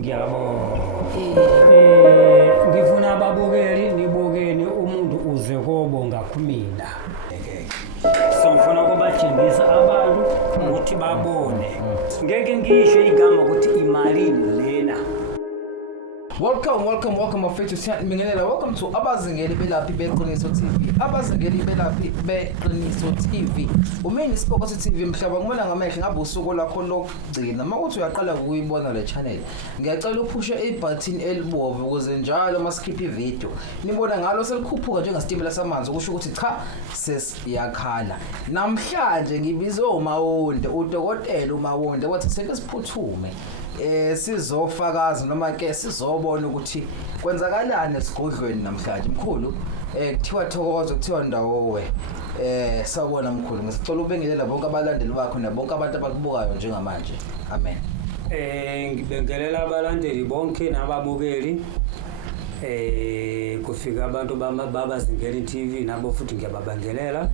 Ngiyabonga. Ngifuna ababukeli nibukeni umuntu uze kobonga kumina. Ngifuna ukubatshengisa abantu ukuthi babone. Ngeke ngisho igama ukuthi imalini lena. Welcome mafethu siyabingelela. Welcome to Abazingeli Belaphi Beqiniso TV. Abazingeli Belaphi Beqiniso TV. Umini Spoko TV mhlaba ngibona ngamehlo ngabe usuku lakho lokugcina. Makuthi uyaqala ukuyibona le channel. Ngiyacela uphushe ibutton elibomvu ukuze njalo masikhipha ivideo nibona ngalo selikhuphuka njengesitimela samanzi ukusho ukuthi cha sesiyakhala. Namhlanje ngibize uMawonde, udokotela uMawonde wathi seke siphuthume. Sizofakaza noma ke sizobona ukuthi kwenzakalani esigodlweni namhlanje mkhulu kuthiwa Thokozo kuthiwa Ndawowe sawubona mkhulu ngisicela ubengelela bonke abalandeli bakho nabonke abantu abakubukayo njengamanje amen. Ngibengelela abalandeli bonke nababukeli kufika abantu babazingeli TV nabo futhi ngiyababangelela.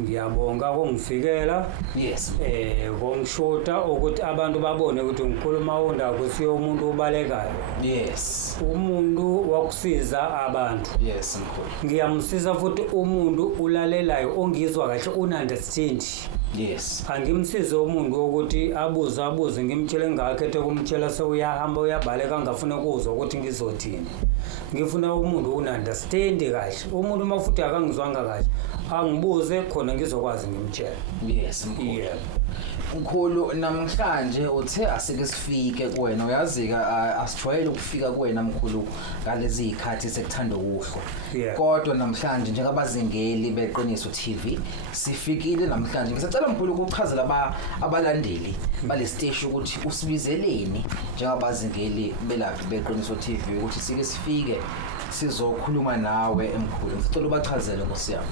Ngiyabonga kongifikela yes kongishoda ukuthi abantu babone ukuthi ngikhuluma wonda kusiyo umuntu ubalekayo yes umuntu wakusiza abantu yes mkhulu ngiyamsiza futhi umuntu ulalelayo ongizwa kahle understand yes angimsize umuntu ukuthi abuze ngimtshele ngakhethe kumtshela sewuyahamba uyabaleka ngafuna ukuzwa ukuthi ngizothini ngifuna umuntu understand kahle umuntu mafuthi akangizwanga kahle angibuze khona ngizokwazi ngimtshela yes mkhulu namhlanje uthe asike sifike kuwena uyazika asijwayele ukufika kuwena mkhulu ngalezi izikhathi sekuthanda ukuhlwa kodwa namhlanje njengabazingeli beqiniso TV sifikile namhlanje ngisacela mkhulu ukuchazela abalandeli balesiteshi ukuthi usibizeleni njengabazingeli belaphi beqiniso TV ukuthi sike sifike sizokhuluma nawe emkhulu ngicela ubachazele nkosiyami.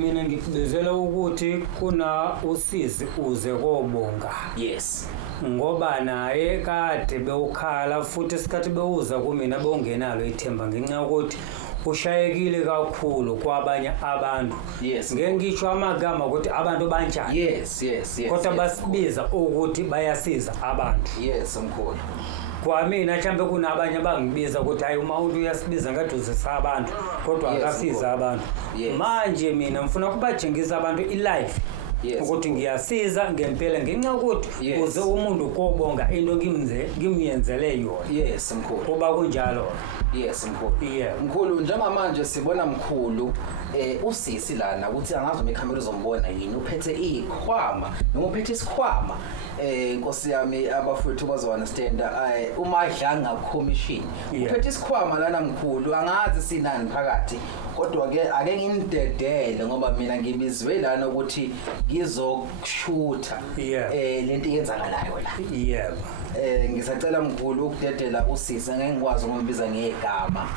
Mina ngikubizela ukuthi kuna usizi uze kobonga yes ngoba naye kade bewukhala futhi isikhathi bewuza kumina bongenalo ithemba ngenxa ukuthi ushayekile kakhulu kwabanye abantu yes ngeke ngisho amagama ukuthi abantu banjani yes kodwa basibiza ukuthi bayasiza abantu yes mkhulu kwamina mhlambe kunabanye abangibiza ukuthi hayi uma umuntu uyasibiza ngathi uzisa abantu kodwa akasiza abantu manje mina ngifuna ukubatshengisa abantu ilife ukuthi ngiyasiza ngempela ngenxa ukuthi uze umuntu ukobonga into ngimyenzele yona yes mkhulu kuba kunjalo yes mkhulu mkhulu njengamanje sibona mkhulu usisi lana ukuthi angazi uma ikhamera izombona yini uphethe ikhwama noma uphethe isikhwama inkosi yami abafowethu bazo understand uMadlanga commission uphethe isikhwama lana mkhulu angazi sinani phakathi kodwa ke ake nginidedele ngoba mina ngibizwe lana ukuthi ngizokushutha lento yenzakalayo la yebo ngisacela mkhulu ukudedela usisi ngeke ngikwazi ukumbiza ngegama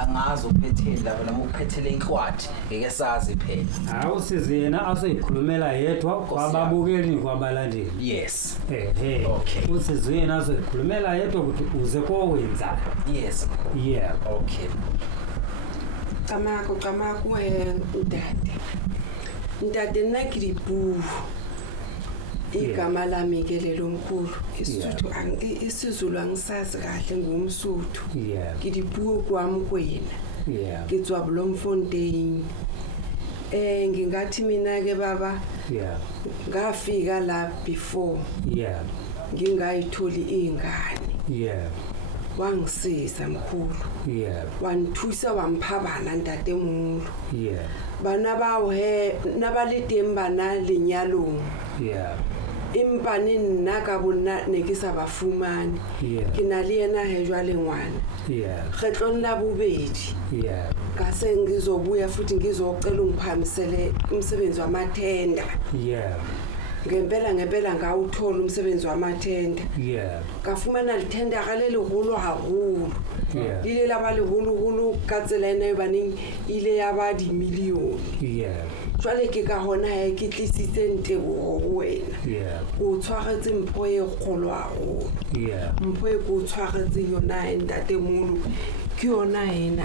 angazi uphethele lapha noma uphethele inhlwathi ngeke sazi phela hayi usisi yena aseyikhulumela yedwa kwababukeli kwabalandeli yes okay usisi yena aseyikhulumela yedwa ukuthi uze kowenza yes okay Kamako ndade nakilibu igama lami ke lelo mkhulu isizulu isizulu angisazi kahle ngumsuthu ngilibu kwami kwena ngizwa Bloemfontein ngingathi mina ke baba ngafika la before ngingayitholi ingane wangisiza mkhulu wanthusa wamphabana ndade mulu bana bawo nabalitembana lenyalong impane nna ka bona ne ke sa bafumane ke na le yena he jwale ngwana kgetlong la bobedi ka se ngizobuya futhi ngizocela ungiphamisele umsebenzi wamathenda ngempela ngawuthola umsebenzi wamathenda ngafumana lithenda galele holo haholo lile labale holo ka tsela ena baneng ile ya ba di million jwale ke ka hona ha ke tlisitse ntebo wena o tshwaretse mpho e kgolo haholo mpho e go tshwaretse yona ndate mulu ke yona ena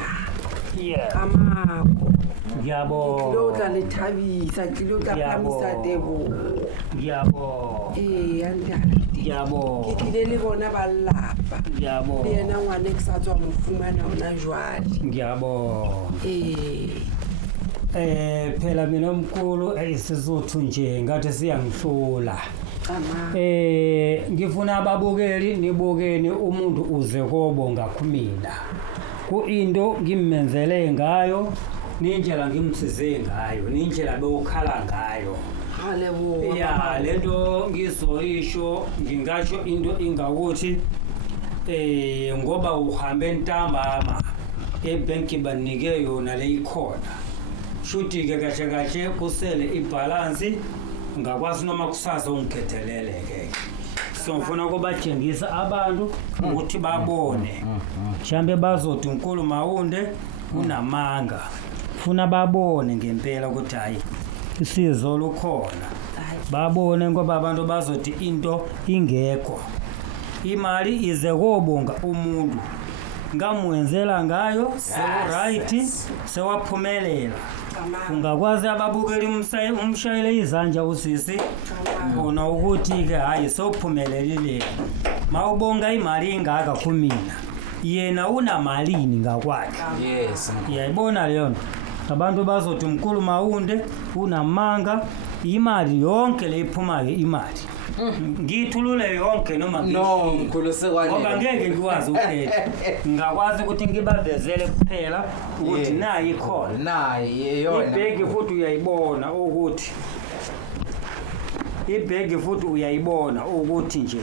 kamako ngiyabonga lo tla le thabisa tlilo tla phamisa tebo ngiyabonga yandate Ngiyabonga. Ngidilele bona balapha. Ngiyabonga. Yena ngwane kusatswa mfumana ona jwali. Ngiyabonga. Phela mina omkhulu isizothu nje ngathi siyangihlula. Ngifuna ababukeli nibukeni umuntu uze kobonga kumina. Into ngimenzele ngayo, nindlela ngimsize ngayo, nindlela bewukhala ngayo. Haleluya. Ya lento ngizoyisho ngingasho into ingakuthi ngoba uhambe ntambama ebanki banike yona leyikhona. Shuthi ke kahle kahle kusele ibalance ngakwazi noma kusasa ungikhethelele ke. So ngifuna ukubatshengisa abantu ukuthi babone. Mhlambe bazothi uNkulu Mawunde unamanga. Ufuna babone ngempela ukuthi hayi isizo lukhona. Babone ngoba abantu bazothi into ingekho. Imali ize kobonga umuntu. Ngamwenzela ngayo sewuright sewaphumelela. Ungakwazi ababukeli umshayele izandla usisi bona ukuthi ke hayi sophumelelile. Mawubonga imali ingaka kumina. Yena unamalini ngakwakhe. Yes. Uyayibona leyo nto. Abantu bazothi uNkulu Mawunde unamanga imali yonke leyiphumayo imali. Ngithulule yonke noma no mkhulu sekwanele ngoba ngeke ngikwazi ukhetha ngakwazi ukuthi ngibavezele kuphela ukuthi nayi ikhona nayi yona ibhegi futhi uyayibona ukuthi ibhegi futhi uyayibona ukuthi nje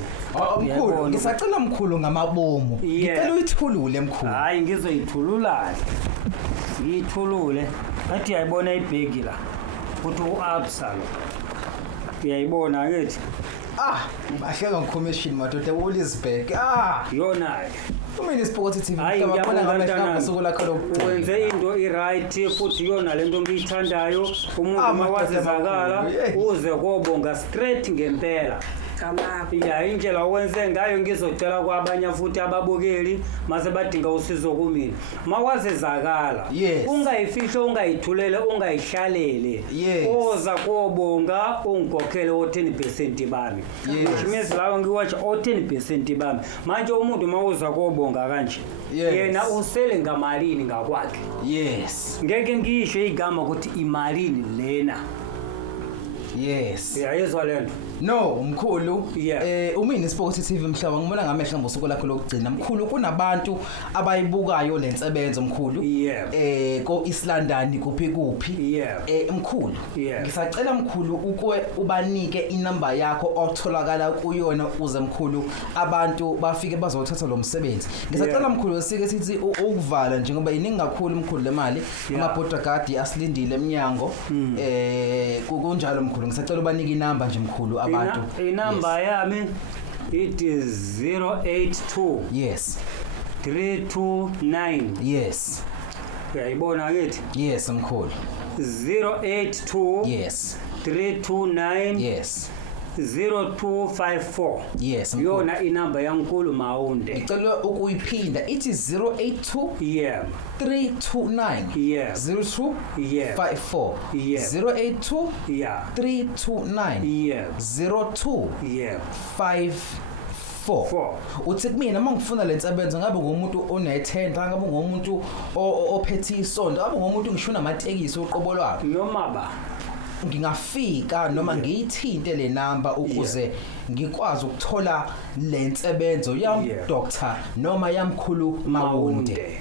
mkhulu ngisacela mkhulu ngamabomu ngicela uyithulule mkhulu hayi ngizoyithulula ngiyithulule athi uyayibona ibhegi la futhi uAbsalom uyayibona ngithi bahleka ngicommission madoda uLisberg yona umini Sport TV ngiyabona ngamehla ngosuku lakho lokugcina wenze into iright futhi yona lento ngiyithandayo umuntu mawazezakala uze kobonga straight ngempela ya indlela owenze ngayo ngizocela kwabanye futhi ababukeli mase badinga usizo kumina mawazezakala ungayifihlo ungayithulele ungayihlalele oza kobonga ungigokhele o10% bami ngishimeza lawo ngiwatsha o10% bami manje umuntu mawuza kobonga kanje yena usele ngamalini ngakwakhe ngeke ngisho igama ukuthi imalini lena yayizwa lento no mkhulu umini Sport TV mhlaba ngibona ngamehla ngosuku lakho lokugcina mkhulu kunabantu abayibukayo lensebenzo mkhulu ko East London kuphi mkhulu ngisacela mkhulu ukwe ubanike inamba yakho otholakala kuyona uze mkhulu abantu bafike bazothatha lo msebenzi ngisacela mkhulu sike sithi ukuvala njengoba iningi kakhulu mkhulu lemali amabhoda guard asilindile eminyango kunjalo mkhulu ngisacela ubanike inamba nje mkhulu abantu inamba yami it is 082 329 uyayibona ngithi mkhulu 082 329 0254 yona inamba yaNkulu Mawunde ngicela ukuyiphinda ithi 082 329 0254 082 329 0254 uthi kumina mangifuna lensebenzo ngabe ngomuntu onethenda ngabe ngomuntu ophethe isonto ngabe ngomuntu ngishuna amatekisi uqobo lwakhe noma ngingafika noma ngiyithinte le number ukuze ngikwazi ukuthola lensebenzo yam doctor noma yamkhulu Mawunde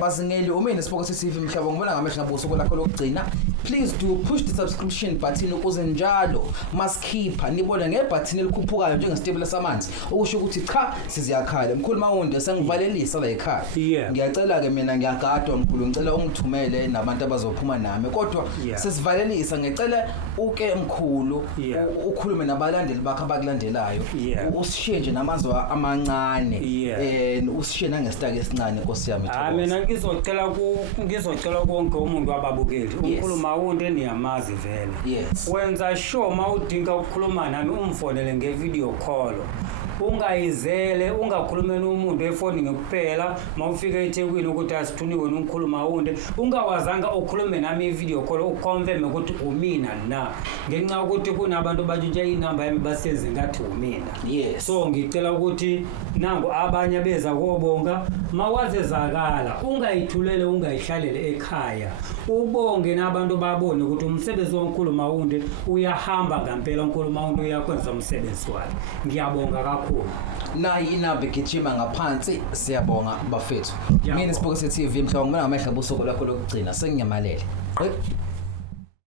bazingeli umini Sport TV mhlaba ngibona ngamehla ngosuku lakho lokugcina please do push the subscription button ukuze njalo masikhipha nibona ngebutton elikhuphukayo njengesitebula samanzi okusho ukuthi cha siziyakhala mkhulu Mawunde sengivalelisa la ekhaya ngiyacela ke mina ngiyagadwa mkhulu ngicela ungithumele nabantu abazophuma nami kodwa sesivalelisa ngicela uke mkhulu ukhulume nabalandeli bakho abakulandelayo usishiye nje namazwi amancane usishiye nangesitaki esincane Nkosi yami mina ngizocela konke umuntu wababukeli uNkulu Mawunde niyamazi vele wenza sure mawudinga ukukhuluma nami umfonele ngevideo call ungayizele ungakhulumeni umuntu efonini kuphela mawufika eThekwini ukuthi asithuniwe nomkhuluma wonke ungawazanga ukhulume nami ivideo call uconfirm ukuthi umina na ngenxa ukuthi kunabantu batshitsha inamba yami basenze ngathi umina so ngicela ukuthi nangu abanye beza kobonga mawazezakala ungayithulele ungayihlalele ekhaya ubonge nabantu babone ukuthi umsebenzi womkhuluma wonke uyahamba ngempela umkhuluma wonke uyakwenza umsebenzi wakhe ngiyabonga kakhulu nayi inamba igijima ngaphansi siyabonga bafethu mina Sibokise TV mhlawumbe ngamehla busuku lakho lokugcina senginyamalele